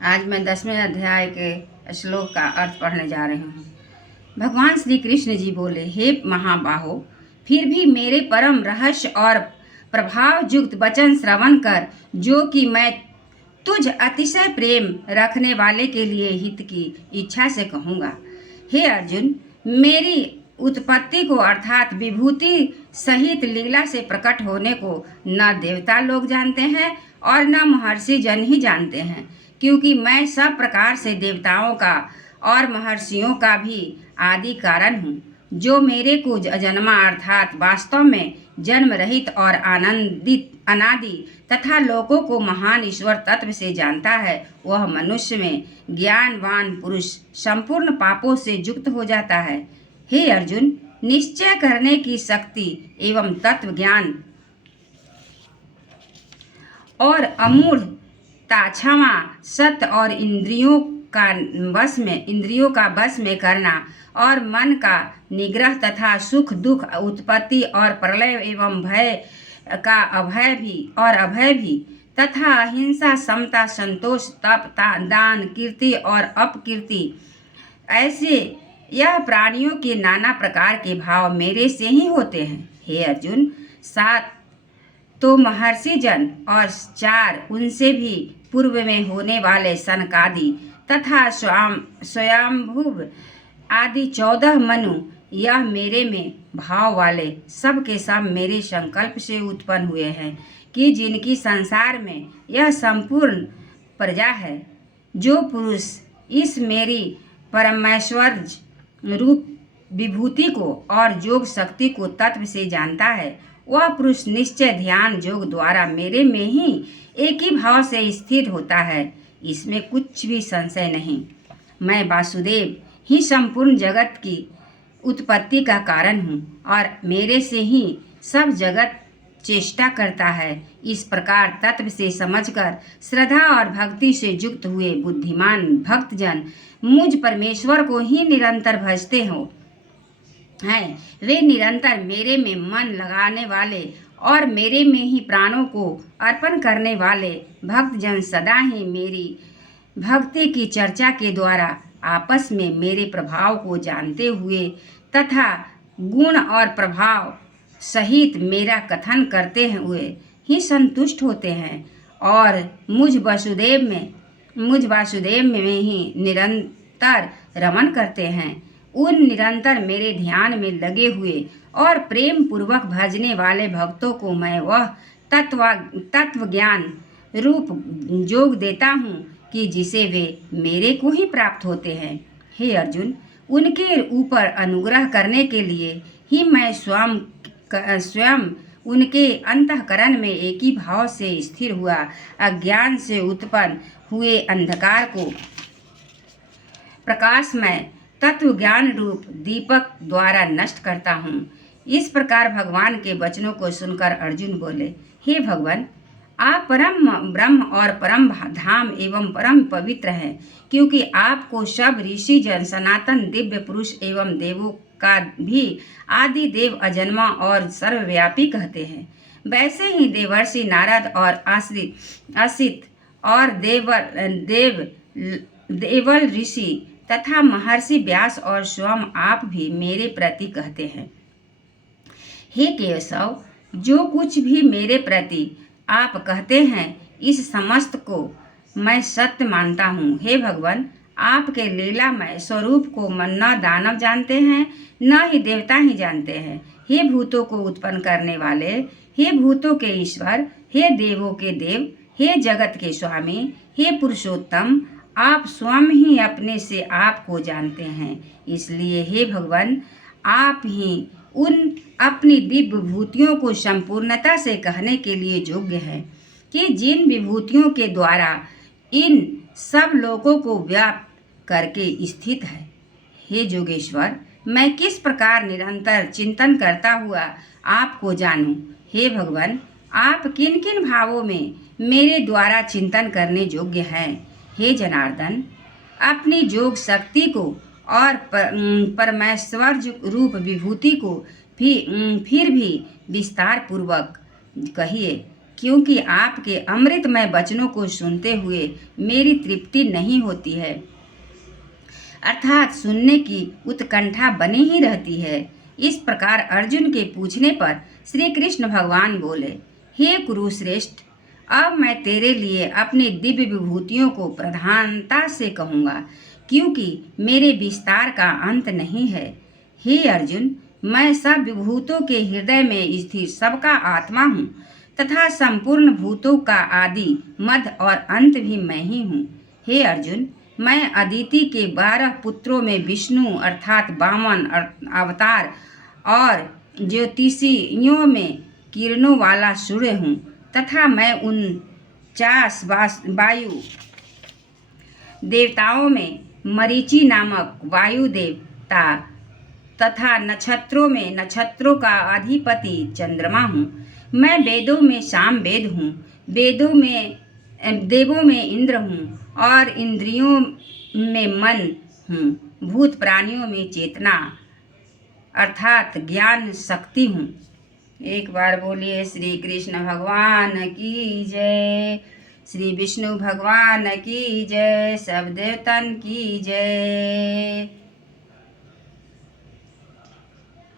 आज मैं 10वें अध्याय के श्लोक का अर्थ पढ़ने जा रही हूँ। भगवान श्री कृष्ण जी बोले, हे महाबाहो, फिर भी मेरे परम रहस्य और प्रभाव युक्त वचन श्रवण कर, जो कि मैं तुझ अतिशय प्रेम रखने वाले के लिए हित की इच्छा से कहूँगा। हे अर्जुन, मेरी उत्पत्ति को अर्थात विभूति सहित लीला से प्रकट होने को न देवता लोग जानते हैं और न महर्षि जन ही जानते हैं, क्योंकि मैं सब प्रकार से देवताओं का और महर्षियों का भी आदि कारण हूँ। जो मेरे को अजन्मा अर्थात वास्तव में जन्म रहित और आनंदित अनादि तथा लोकों को महान ईश्वर तत्व से जानता है, वह मनुष्य में ज्ञानवान पुरुष संपूर्ण पापों से युक्त हो जाता है। हे अर्जुन, निश्चय करने की शक्ति एवं तत्व ज्ञान और अमूढ़ क्षमा, सत्य और इंद्रियों का वश में करना और मन का निग्रह तथा सुख दुख उत्पत्ति और प्रलय एवं भय का अभय भी तथा अहिंसा, समता, संतोष, तप, दान, कीर्ति और अपकीर्ति, ऐसे यह प्राणियों के नाना प्रकार के भाव मेरे से ही होते हैं। हे अर्जुन, 7 तो महर्षि जन और 4 उनसे भी पूर्व में होने वाले सनकादि तथा स्वयंभुव आदि 14 मनु, यह मेरे में भाव वाले सब के सब मेरे संकल्प से उत्पन्न हुए हैं, कि जिनकी संसार में यह संपूर्ण प्रजा है। जो पुरुष इस मेरी परमेश्वर्य रूप विभूति को और योग शक्ति को तत्व से जानता है, वह पुरुष निश्चय ध्यान योग द्वारा मेरे में ही एक ही भाव से स्थिर होता है। इसमें कुछ भी संशय नहीं। मैं वासुदेव ही संपूर्ण जगत की उत्पत्ति का कारण हूँ और मेरे से ही सब जगत चेष्टा करता है। इस प्रकार तत्व से समझकर श्रद्धा और भक्ति से युक्त हुए बुद्धिमान भक्तजन मुझ परमेश्वर को ही निरंतर भजते हो हैं। वे निरंतर मेरे में मन लगाने वाले और मेरे में ही प्राणों को अर्पण करने वाले भक्तजन सदा ही मेरी भक्ति की चर्चा के द्वारा आपस में मेरे प्रभाव को जानते हुए तथा गुण और प्रभाव सहित मेरा कथन करते हुए ही संतुष्ट होते हैं और मुझ वासुदेव में ही निरंतर रमन करते हैं। उन निरंतर मेरे ध्यान में लगे हुए और प्रेम पूर्वक भजने वाले भक्तों को मैं वह तत्व ज्ञान रूप योग देता हूँ कि जिसे वे मेरे को ही प्राप्त होते हैं। हे अर्जुन, उनके ऊपर अनुग्रह करने के लिए ही मैं स्वयं उनके अंतःकरण में एक ही भाव से स्थिर हुआ अज्ञान से उत्पन्न हुए अंधकार को प्रकाशमय तत्व ज्ञान रूप दीपक द्वारा नष्ट करता हूँ। इस प्रकार भगवान के वचनों को सुनकर अर्जुन बोले, हे भगवान, आप परम ब्रह्म और परम धाम एवं परम पवित्र हैं, क्योंकि आपको सब ऋषि जन सनातन दिव्य पुरुष एवं देवों का भी आदि देव अजन्मा और सर्वव्यापी कहते हैं। वैसे ही देवर्षि नारद और असित और देवल ऋषि तथा महर्षि व्यास और स्वयं आप भी मेरे प्रति कहते हैं। हे केशव, जो कुछ भी मेरे प्रति आप कहते हैं, इस समस्त को मैं सत्य मानता हूँ। हे भगवान, आपके लीलामय स्वरूप को न दानव जानते हैं, न ही देवता ही जानते हैं। हे भूतों को उत्पन्न करने वाले, हे भूतों के ईश्वर, हे देवों के देव, हे जगत के स्वामी, हे पुरुषोत्तम, आप स्वयं ही अपने से आप को जानते हैं। इसलिए हे भगवान, आप ही उन अपनी दिव्य विभूतियों को संपूर्णता से कहने के लिए योग्य है, कि जिन विभूतियों के द्वारा इन सब लोगों को व्याप्त करके स्थित है। हे योगेश्वर, मैं किस प्रकार निरंतर चिंतन करता हुआ आपको जानूं। हे भगवान, आप किन किन भावों में मेरे द्वारा चिंतन करने योग्य हैं। हे जनार्दन, अपनी योग शक्ति को और परमेश्वर रूप विभूति को फिर भी विस्तार पूर्वक कहिए। क्योंकि आपके अमृतमय वचनों को सुनते हुए मेरी तृप्ति नहीं होती है, अर्थात सुनने की उत्कंठा बनी ही रहती है। इस प्रकार अर्जुन के पूछने पर श्री कृष्ण भगवान बोले, हे कुरुश्रेष्ठ, अब मैं तेरे लिए अपनी दिव्य विभूतियों को प्रधानता से कहूँगा, क्योंकि मेरे विस्तार का अंत नहीं है। हे अर्जुन, मैं सब विभूतों के हृदय में स्थित सबका आत्मा हूँ तथा संपूर्ण भूतों का आदि, मध्य और अंत भी मैं ही हूँ। हे अर्जुन, मैं अदिति के 12 पुत्रों में विष्णु अर्थात वामन अवतार और ज्योतिषियों में किरणों वाला सूर्य हूँ तथा मैं 49 वायु देवताओं में मरीचि नामक वायु देवता तथा नक्षत्रों में नक्षत्रों का अधिपति चंद्रमा हूँ। मैं वेदों में साम वेद हूँ, देवों में इंद्र हूँ और इंद्रियों में मन हूँ, भूत प्राणियों में चेतना अर्थात ज्ञान शक्ति हूँ। एक बार बोलिए श्री कृष्ण भगवान की जय, श्री विष्णु भगवान की जय, सब देवतन की जय।